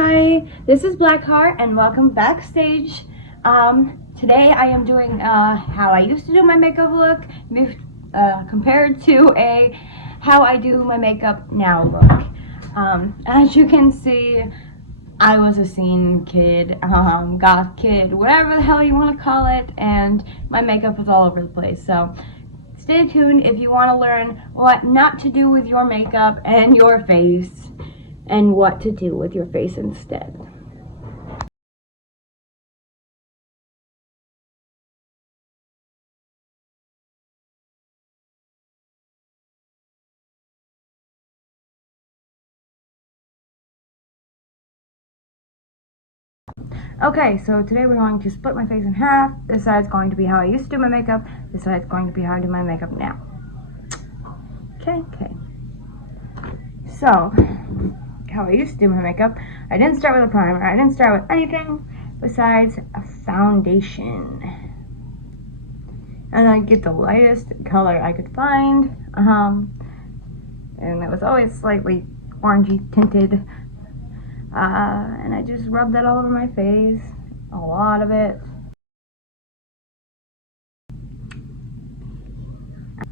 Hi, this is Blackheart and welcome backstage. Today I am doing how I used to do my makeup look compared to how I do my makeup now look. As you can see, I was a scene kid, goth kid, whatever the hell you want to call it, and my makeup was all over the place. So stay tuned if you want to learn what not to do with your makeup and your face, and what to do with your face instead. Okay, so today we're going to split my face in half. This side's going to be how I used to do my makeup. This side's going to be how I do my makeup now. Okay. So, how I used to do my makeup, I didn't start with a primer. I didn't start with anything besides a foundation. And I get the lightest color I could find. And it was always slightly orangey tinted. And I just rubbed that all over my face, a lot of it.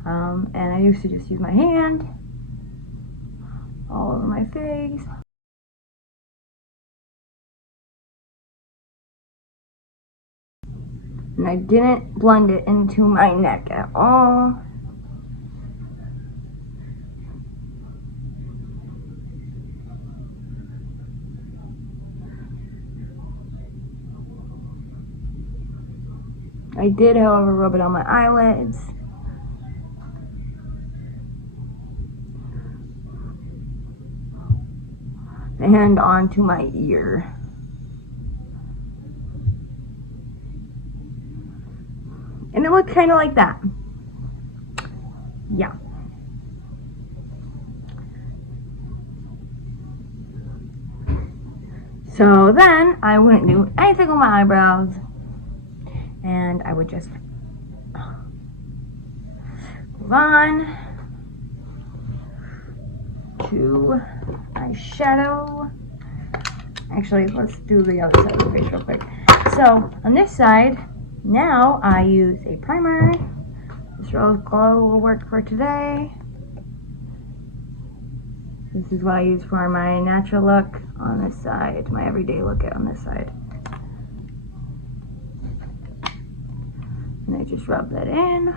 And I used to just use my hand all over my face. And I didn't blend it into my neck at all. I did, however, rub it on my eyelids. And onto my ear. And it looked kind of like that. Yeah. So then I wouldn't do anything with my eyebrows. And I would just move on to eyeshadow. Actually, let's do the other side of the face real quick. So on this side, now I use a primer. This Rose Glow will work for today. This is what I use for my natural look on this side, my everyday look on this side. And I just rub that in.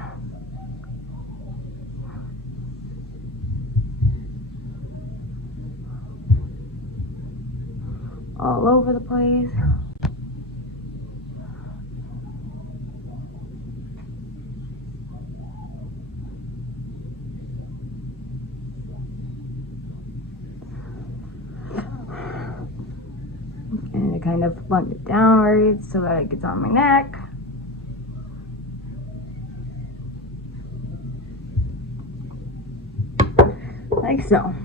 All over the place. And I kind of blend it downwards so that it gets on my neck. Like so.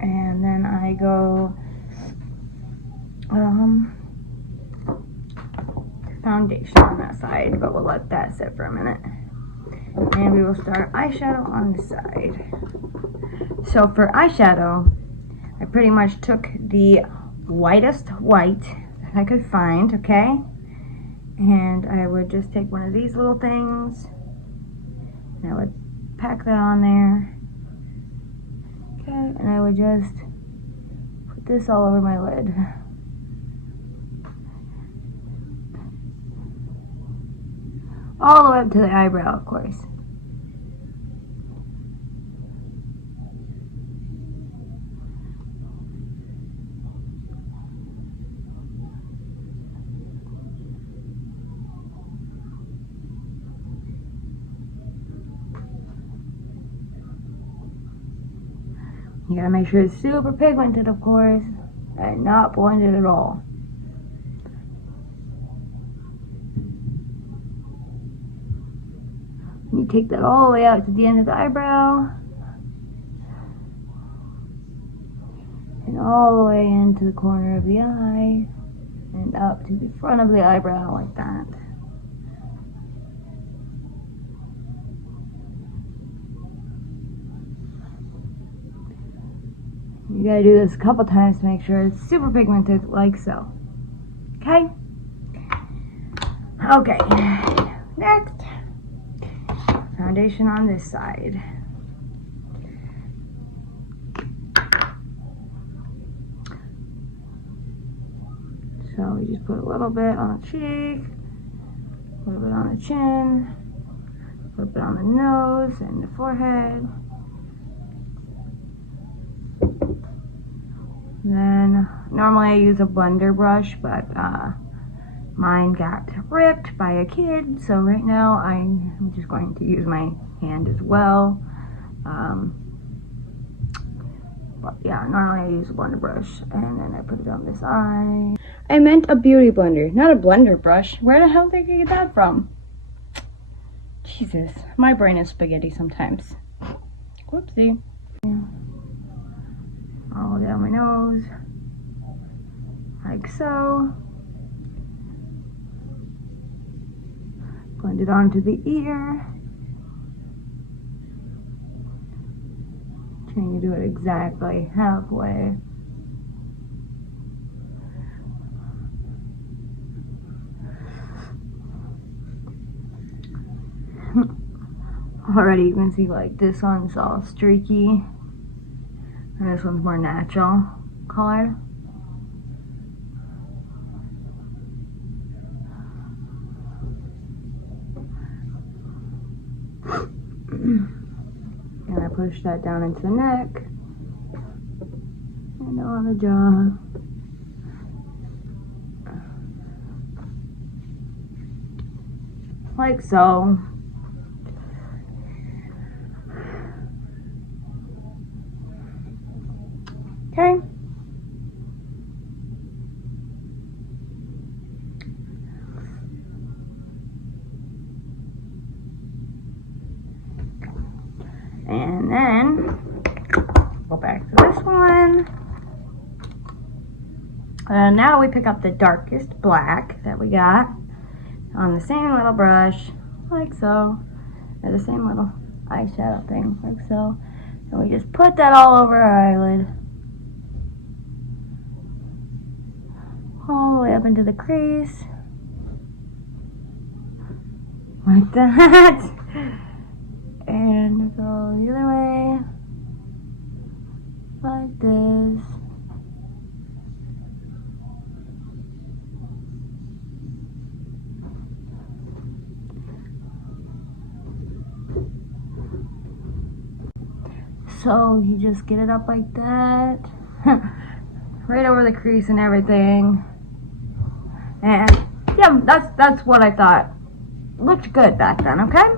And then I go foundation on that side, but we'll let that sit for a minute. And we will start eyeshadow on this side. So for eyeshadow, I pretty much took the whitest white that I could find, okay? And I would just take one of these little things, and I would pack that on there. Okay, and I would just put this all over my lid. All the way up to the eyebrow, of course. You gotta make sure it's super pigmented, of course, and not blended at all. You take that all the way out to the end of the eyebrow, and all the way into the corner of the eye, and up to the front of the eyebrow like that. You gotta do this a couple times to make sure it's super pigmented, like so. Okay? Okay. Next, foundation on this side. So we just put a little bit on the cheek, a little bit on the chin, a little bit on the nose and the forehead. And then normally I use a blender brush, but mine got ripped by a kid, so right now I'm just going to use my hand as well. But yeah, normally I use a blender brush, and then I put it on this eye. I meant a beauty blender, not a blender brush. Where the hell did I get that from? Jesus, my brain is spaghetti sometimes. Whoopsie. All down my nose, like so. Blend it onto the ear. Trying to do it exactly halfway. Already you can see like this one's all streaky and this one's more natural color. And I push that down into the neck and on the jaw. Like so. Okay. And then go back to this one. And now we pick up the darkest black that we got on the same little brush, like so, or the same little eyeshadow thing, like so. And we just put that all over our eyelid. All the way up into the crease. Like that. And go the other way. Like this. So you just get it up like that. Right over the crease and everything. And yeah, that's what I thought. Looked good back then, okay?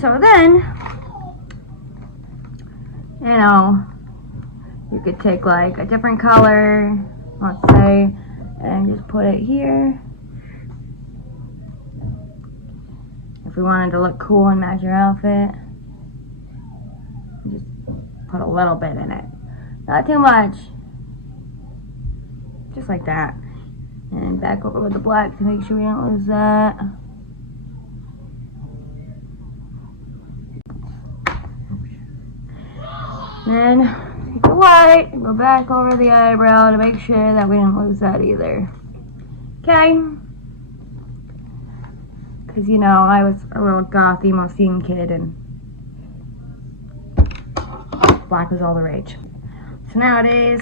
So then, you know, you could take like a different color, let's say, and just put it here. If we wanted to look cool and match your outfit, just put a little bit in it. Not too much. Just like that. And back over with the black to make sure we don't lose that. Then take the white and go back over the eyebrow to make sure that we didn't lose that either. Okay? Because, you know, I was a little goth emo scene kid and black was all the rage. So nowadays,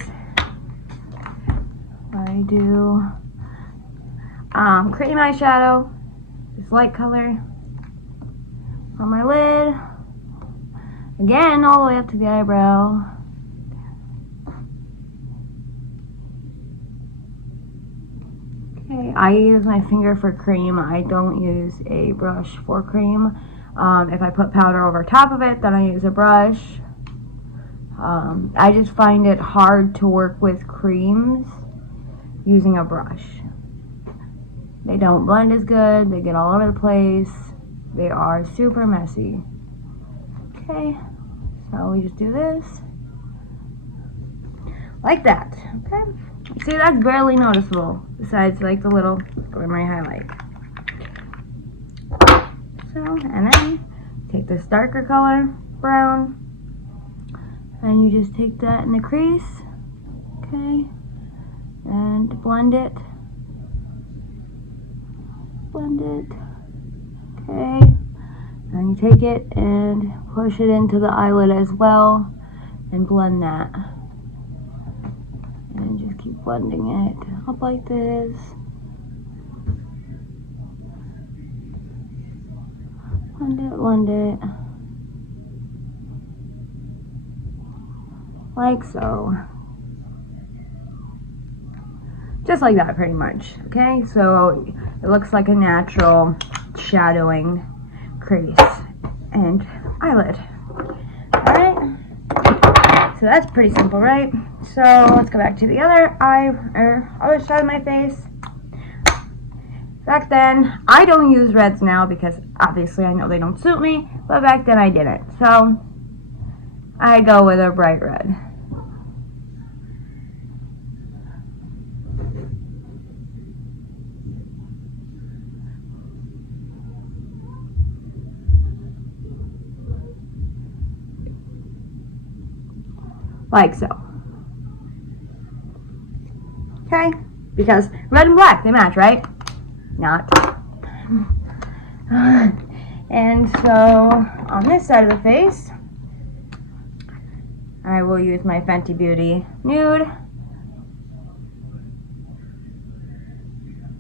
I do cream eyeshadow, this light color on my lid. Again, all the way up to the eyebrow. Okay, I use my finger for cream. I don't use a brush for cream. If I put powder over top of it, then I use a brush. I just find it hard to work with creams using a brush. They don't blend as good. They get all over the place. They are super messy. Okay, so we just do this like that. Okay, see, that's barely noticeable besides like the little glimmery highlight. So, and then take this darker color, brown, And you just take that in the crease, okay, and blend it, okay, and you take it and push it into the eyelid as well, and blend that, and just keep blending it up like this. Blend it, like so. Just like that, pretty much, okay? So it looks like a natural shadowing crease and eyelid. Alright, so that's pretty simple, right? So let's go back to the other other side of my face. Back then, I don't use reds now because obviously I know they don't suit me, but back then I didn't. So I go with a bright red. Like so. Okay? Because red and black, they match, right? Not. And so, on this side of the face, I will use my Fenty Beauty Nude.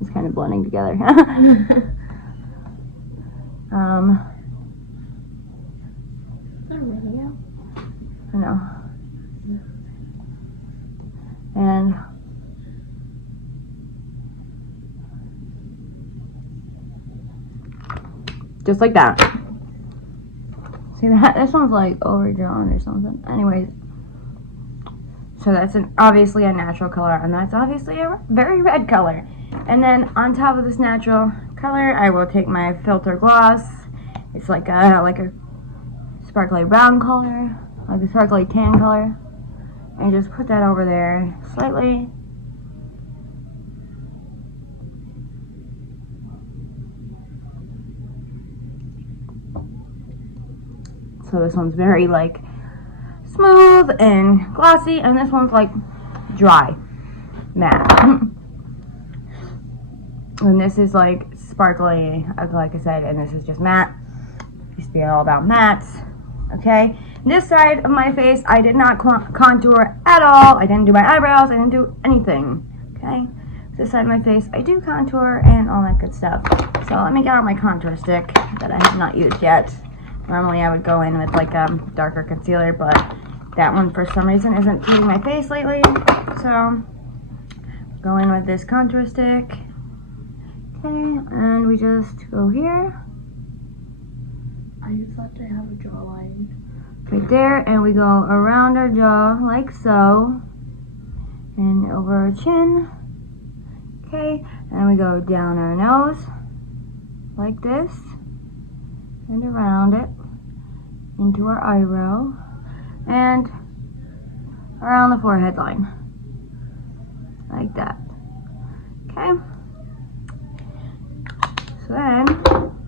It's kind of blending together. I know. And just like that. See that? This one's like overdrawn or something. Anyways, so that's obviously a natural color, and that's obviously a very red color. And then on top of this natural color, I will take my filter gloss. It's like a sparkly brown color, like a sparkly tan color, and just put that over there slightly. So this one's very like smooth and glossy, and this one's like dry, matte. And this is like sparkly, like I said, and this is just matte. Used to be all about mattes. Okay, this side of my face, I did not contour at all. I didn't do my eyebrows. I didn't do anything. Okay, this side of my face, I do contour and all that good stuff. So let me get out my contour stick that I have not used yet. Normally I would go in with like a darker concealer, but that one for some reason isn't suiting my face lately. So go in with this contour stick. Okay, and we just go here. I just thought to have a jawline. Right there, and we go around our jaw like so, and over our chin. Okay, and we go down our nose like this, and around it into our eyebrow, and around the forehead line like that. Okay, so then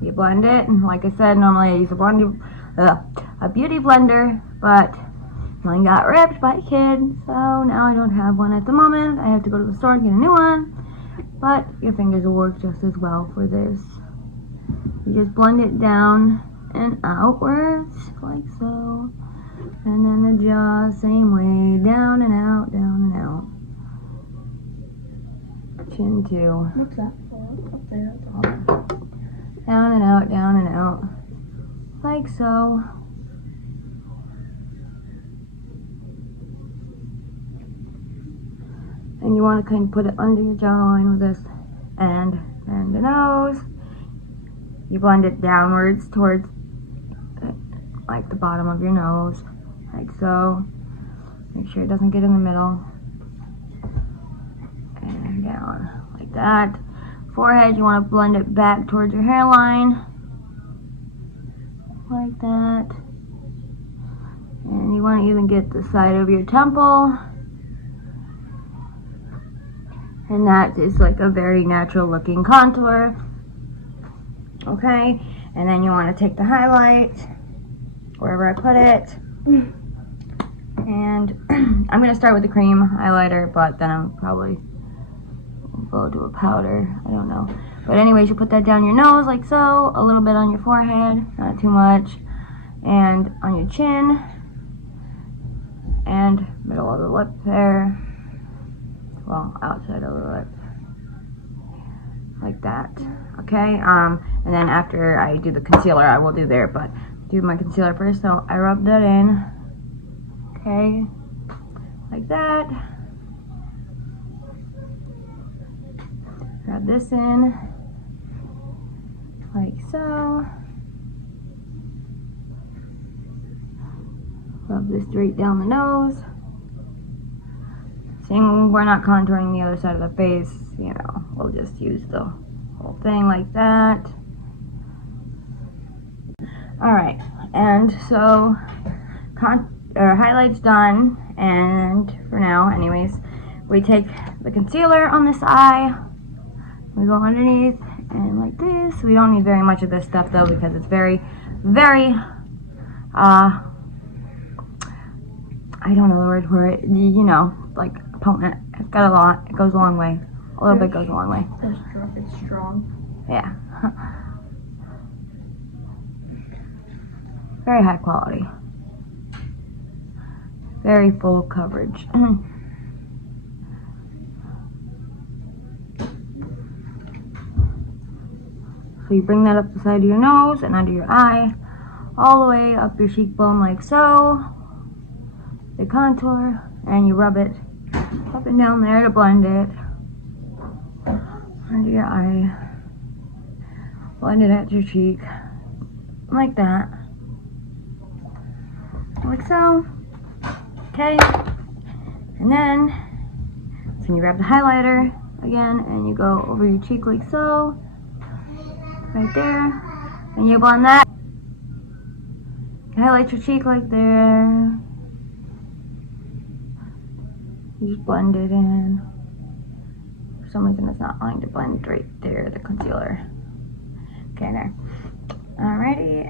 you blend it, and like I said, normally I use a beauty blender, but mine got ripped by a kid, so now I don't have one at the moment. I have to go to the store and get a new one, but your fingers will work just as well for this. You just blend it down and outwards, like so, and then the jaw, same way, down and out, down and out. Chin too. What's that for? Up there at the top. Down and out, like so. And you want to kind of put it under your jawline with this, and the nose. You blend it downwards towards like the bottom of your nose, like so. Make sure it doesn't get in the middle. And down, like that. Forehead, you want to blend it back towards your hairline, like that. And you want to even get the side of your temple. And that is like a very natural looking contour. Okay, and then you want to take the highlight, wherever I put it, And I'm going to start with the cream highlighter, but then I'll probably go to a powder. I don't know. But anyways, you put that down your nose like so, a little bit on your forehead, not too much, and on your chin, and middle of the lip there. Well, outside of the lip. Like that. Okay? And then after I do the concealer, I will do there, but do my concealer first. So I rub that in. Okay? Like that. Rub this in. Like so. Rub this straight down the nose. Seeing we're not contouring the other side of the face, you know, we'll just use the whole thing like that. Alright, and so highlight's done, and for now, anyways, we take the concealer on this eye, we go underneath, and like this. We don't need very much of this stuff though, because it's very, very, I don't know the word for it, you know, like potent. It's got a lot. It goes a long way. A little bit goes a long way. It's strong. Yeah. Very high quality. Very full coverage. So you bring that up the side of your nose and under your eye, all the way up your cheekbone like so. The contour, and you rub it up and down there to blend it under your eye. Blend it at your cheek, like that, like so. Okay, and then you grab the highlighter again, and you go over your cheek like so, right there, and you blend that. Highlight your cheek like there. You just blend it in. For some reason it's not wanting to blend right there, the concealer. Okay, there. Alrighty,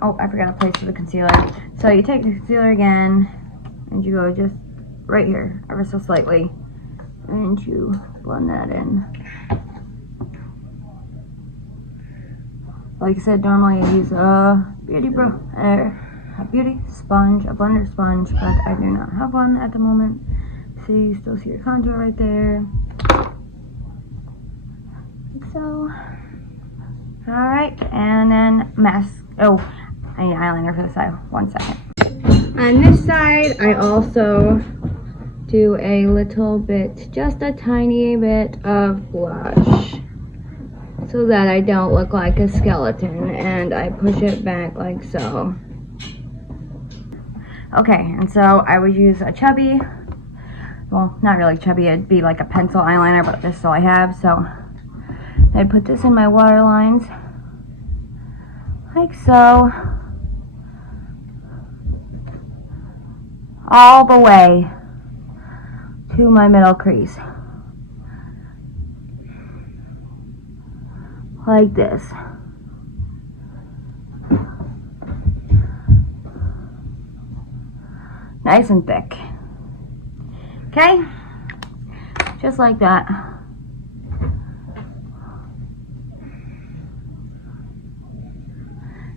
oh, I forgot a place for the concealer. So you take the concealer again, and you go just right here, ever so slightly, and you blend that in. Like I said, normally I use a beauty sponge, a blender sponge, but I do not have one at the moment. See, you still see your contour right there. Like so. Alright, and then oh, I need eyeliner for the side. 1 second. On this side, I also do a little bit, just a tiny bit of blush, so that I don't look like a skeleton, and I push it back like so. Okay, and so I would use a chubby, well, not really chubby, it'd be like a pencil eyeliner, but this is all I have, so I'd put this in my waterlines, like so, all the way to my middle crease, like this. Nice and thick. Okay? Just like that.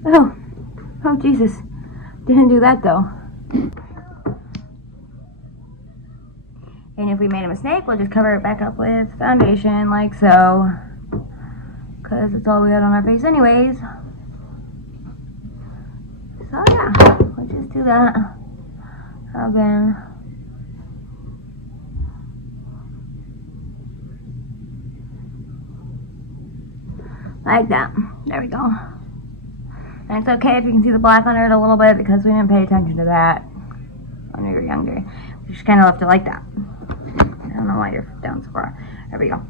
Oh Jesus. Didn't do that though. And if we made a mistake, we'll just cover it back up with foundation, like so. Because it's all we had on our face anyways. So yeah, let's just do that. Rub in. Like that. There we go. And it's okay if you can see the black under it a little bit, because we didn't pay attention to that when we were younger. We just kind of left it like that. I don't know why you're down so far. There we go.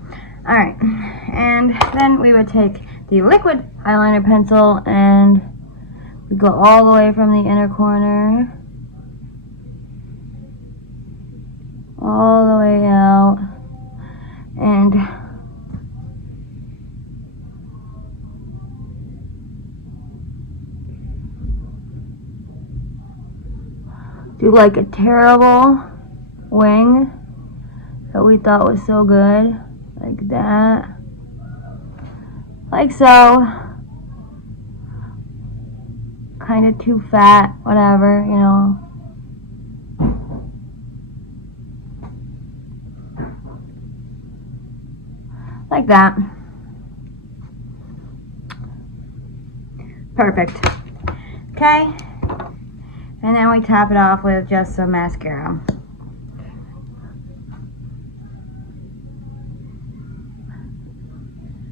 Alright. And then we would take the liquid eyeliner pencil and we go all the way from the inner corner all the way out, and do like a terrible wing that we thought was so good, like that, like so, kind of too fat, whatever, you know. Like that. Perfect. Okay. And then we top it off with just some mascara.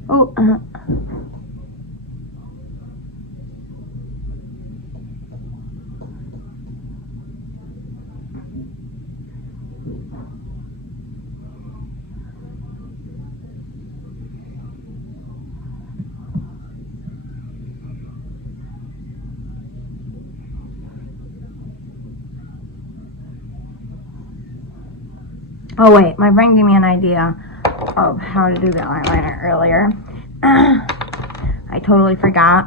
Oh, oh wait, my friend gave me an idea of how to do the eyeliner earlier. I totally forgot.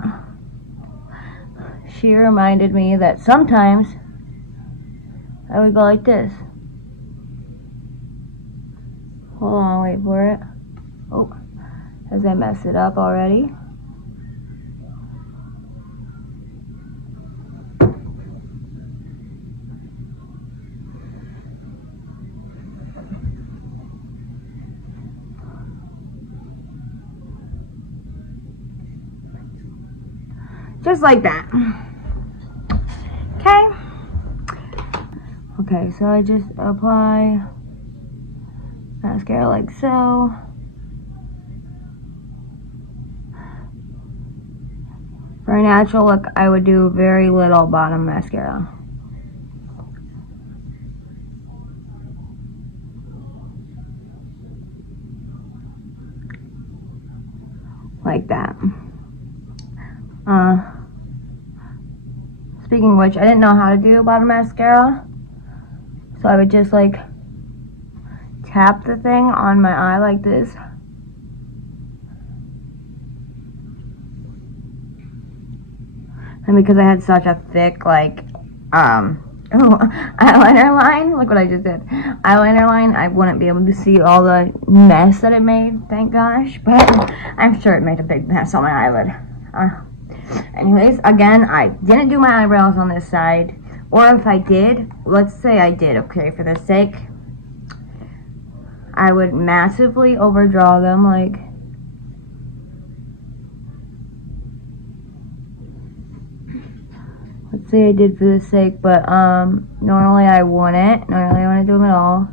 She reminded me that sometimes I would go like this. Hold on, wait for it. Oh, as I mess it up already. Just like that. Okay. Okay, so I just apply mascara like so. For a natural look, I would do very little bottom mascara. Like that. Speaking of which, I didn't know how to do bottom mascara, so I would just like tap the thing on my eye like this. And because I had such a thick like eyeliner line, look what I just did. Eyeliner line, I wouldn't be able to see all the mess that it made, thank gosh, but I'm sure it made a big mess on my eyelid. Anyways, again, I didn't do my eyebrows on this side, or if I did, let's say I did, okay, for the sake, I would massively overdraw them, like, let's say I did for the sake, but, normally I wouldn't, normally I wouldn't do them at all,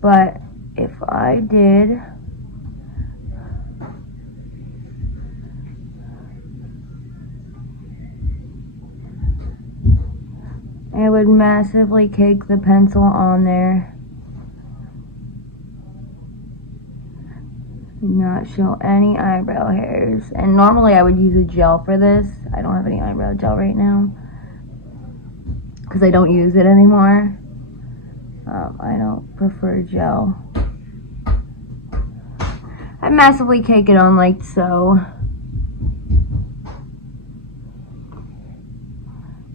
but if I did, I would massively cake the pencil on there. Not show any eyebrow hairs. And normally I would use a gel for this. I don't have any eyebrow gel right now, because I don't use it anymore. I don't prefer gel. I massively cake it on like so.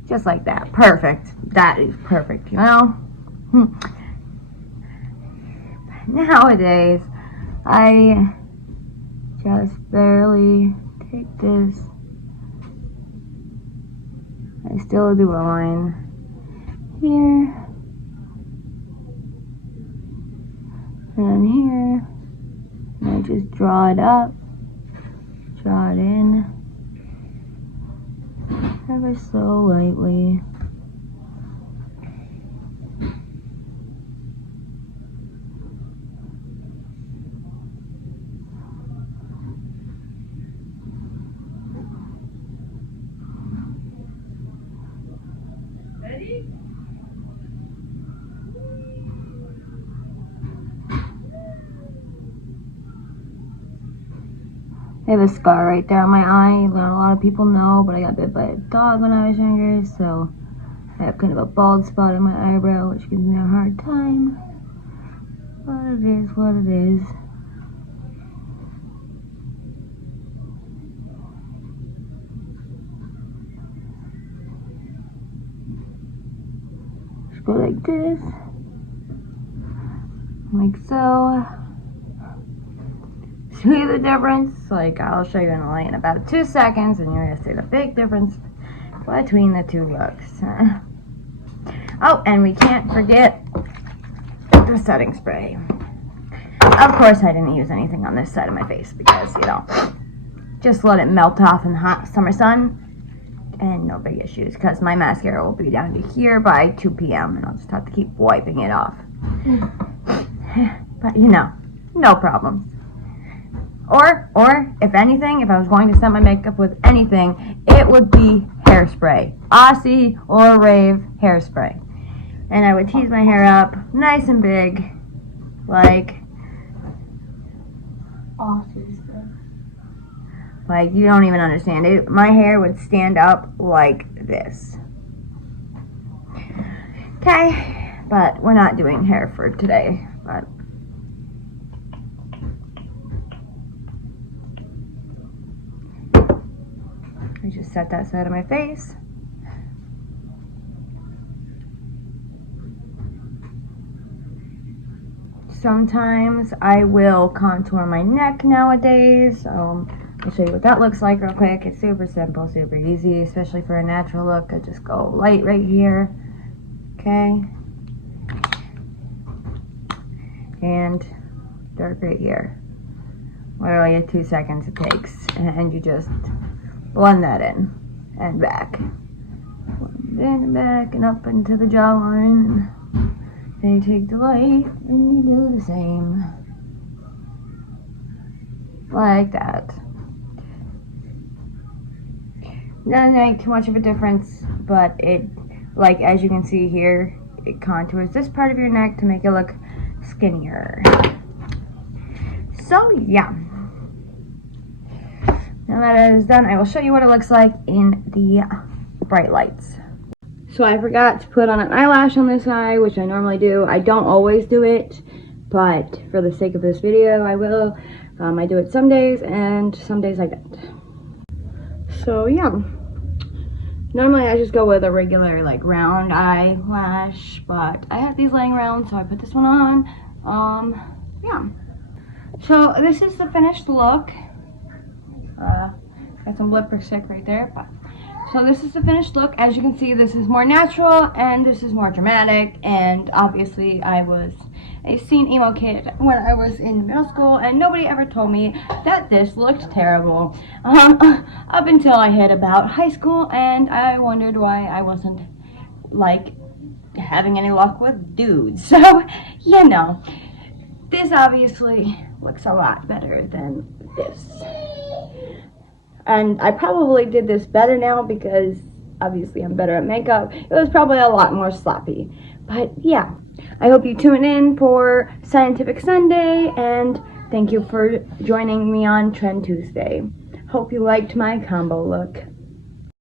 Just like that. Perfect. That is perfect, you know? Nowadays, I just barely take this. I still do a line here. And here. And I just draw it up. Draw it in. Ever so lightly. Ready? I have a scar right there on my eye. Not a lot of people know, but I got bit by a dog when I was younger, so I have kind of a bald spot on my eyebrow, which gives me a hard time. But it is what it is. like this. Like so. See the difference? Like, I'll show you in the light in about 2 seconds, and you're gonna see the big difference between the two looks. Oh, and we can't forget the setting spray. Of course, I didn't use anything on this side of my face because, you know, just let it melt off in the hot summer sun, and no big issues, because my mascara will be down to here by 2 p.m., and I'll just have to keep wiping it off. But, you know, no problems. Or, if anything, if I was going to set my makeup with anything, it would be hairspray. Aussie or Rave hairspray. And I would tease my hair up nice and big, like you don't even understand it. My hair would stand up like this. Okay, but we're not doing hair for today, but I just set that side of my face. Sometimes I will contour my neck nowadays. I'll show you what that looks like real quick. It's super simple, super easy, especially for a natural look. I just go light right here, okay, and dark right here. Literally 2 seconds it takes, and you just blend that in and back. Blend in and back and up into the jawline. Then you take the light and you do the same. Like that. Doesn't make too much of a difference, but it, like as you can see here, it contours this part of your neck to make it look skinnier. So yeah. Now that it is done, I will show you what it looks like in the bright lights. So I forgot to put on an eyelash on this eye, which I normally do. I don't always do it, but for the sake of this video, I will. I do it some days, and some days I don't. So yeah. Normally I just go with a regular like round eyelash, but I have these laying around, so I put this one on. Yeah. So this is the finished look. Got some lipstick right there, but so this is the finished look. As you can see, this is more natural and this is more dramatic, and obviously I was a scene emo kid when I was in middle school, and nobody ever told me that this looked terrible up until I hit about high school, and I wondered why I wasn't like having any luck with dudes. So, you know, this obviously looks a lot better than this. And I probably did this better now because obviously I'm better at makeup. It was probably a lot more sloppy. But yeah, I hope you tune in for Scientific Sunday, and thank you for joining me on Trend Tuesday. Hope you liked my combo look.